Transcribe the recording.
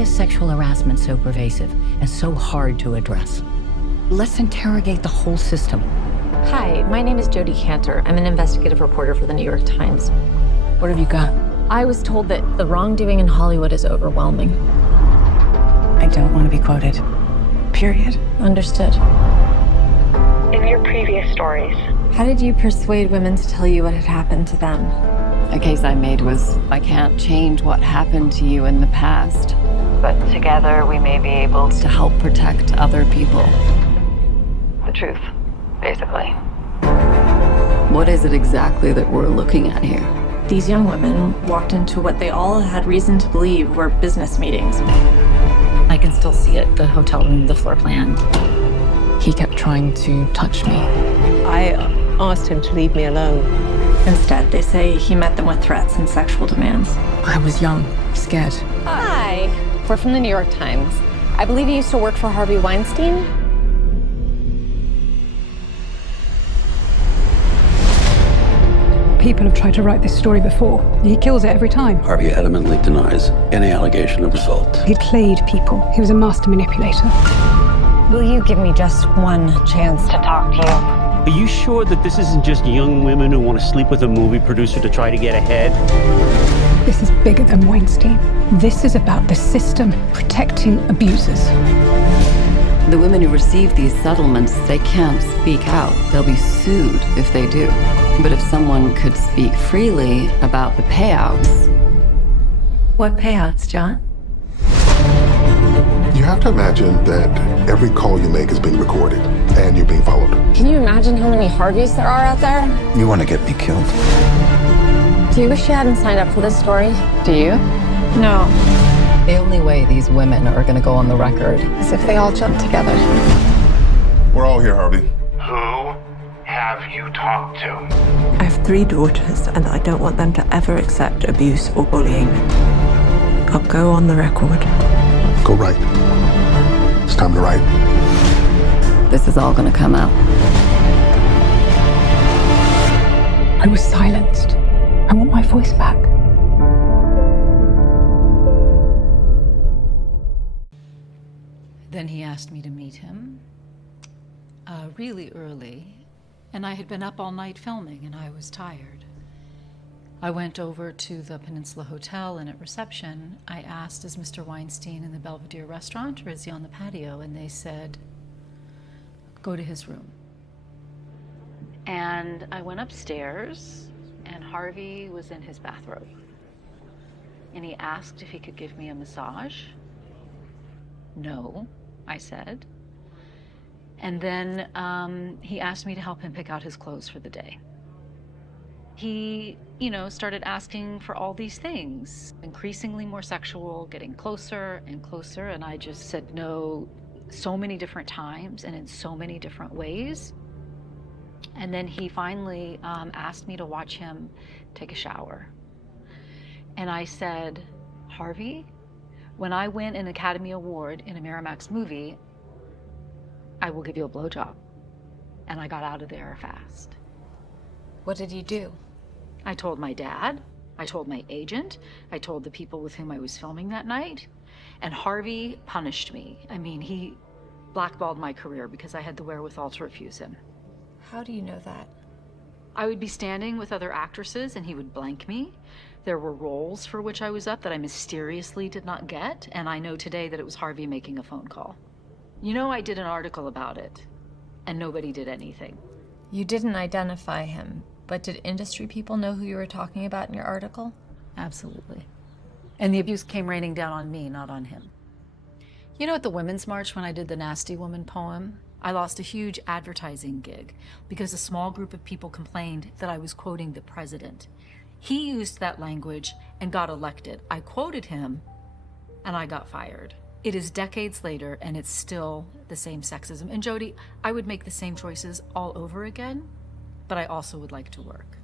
is sexual harassment so pervasive and so hard to address? Let's interrogate the whole system. Hi, my name is Jodi Kantor. I'm an investigative reporter for the New York Times. What have you got? I was told that the wrongdoing in Hollywood is overwhelming. I don't want to be quoted. Period. Understood. In your previous stories, How did you persuade women to tell you what had happened to them? A case I made was, I can't change what happened to you in the past, but together we may be able to help protect other people. The truth, basically. What is it exactly that we're looking at here? These young women walked into what they all had reason to believe were business meetings. I can still see it, the hotel room, the floor plan. He kept trying to touch me. I asked him to leave me alone. Instead, they say he met them with threats and sexual demands. I was young, scared. Hi, we're from the New York Times. I believe you used to work for Harvey Weinstein? People have tried to write this story before. He kills it every time. Harvey adamantly denies any allegation of assault. He played people. He was a master manipulator. Will you give me just one chance to talk to you? Are you sure that this isn't just young women who want to sleep with a movie producer to try to get ahead? This is bigger than Weinstein. This is about the system protecting abusers. The women who receive these settlements, they can't speak out. They'll be sued if they do. But if someone could speak freely about the payouts... What payouts, John? You have to imagine that every call you make is being recorded and you're being followed. Can you imagine how many Harveys there are out there? You want to get me killed? Do you wish you hadn't signed up for this story? Do you? No. The only way these women are going to go on the record As if they all jumped together. We're all here, Harvey. Who have you talked to? I have 3 daughters, and I don't want them to ever accept abuse or bullying. I'll go on the record. Go write. It's time to write. This is all going to come out. I was silenced. I want my voice back. Then he asked me to meet him really early, and I had been up all night filming and I was tired. I went over to the Peninsula Hotel, and at reception I asked, is Mr. Weinstein in the Belvedere restaurant or is he on the patio? And they said, go to his room. And I went upstairs and Harvey was in his bathrobe. And he asked if he could give me a massage. No, I said. And then he asked me to help him pick out his clothes for the day. He, started asking for all these things, increasingly more sexual, getting closer and closer, and I just said no so many different times and in so many different ways. And then he finally asked me to watch him take a shower. And I said, Harvey, when I win an Academy Award in a Miramax movie, I will give you a blowjob. And I got out of there fast. What did you do? I told my dad, I told my agent, I told the people with whom I was filming that night, and Harvey punished me. I mean, he blackballed my career because I had the wherewithal to refuse him. How do you know that? I would be standing with other actresses and he would blank me. There were roles for which I was up that I mysteriously did not get, and I know today that it was Harvey making a phone call. I did an article about it, and nobody did anything. You didn't identify him, but did industry people know who you were talking about in your article? Absolutely. And the abuse came raining down on me, not on him. At the Women's March when I did the Nasty Woman poem, I lost a huge advertising gig because a small group of people complained that I was quoting the president. He used that language and got elected. I quoted him and I got fired. It is decades later and it's still the same sexism. And Jodi, I would make the same choices all over again, but I also would like to work.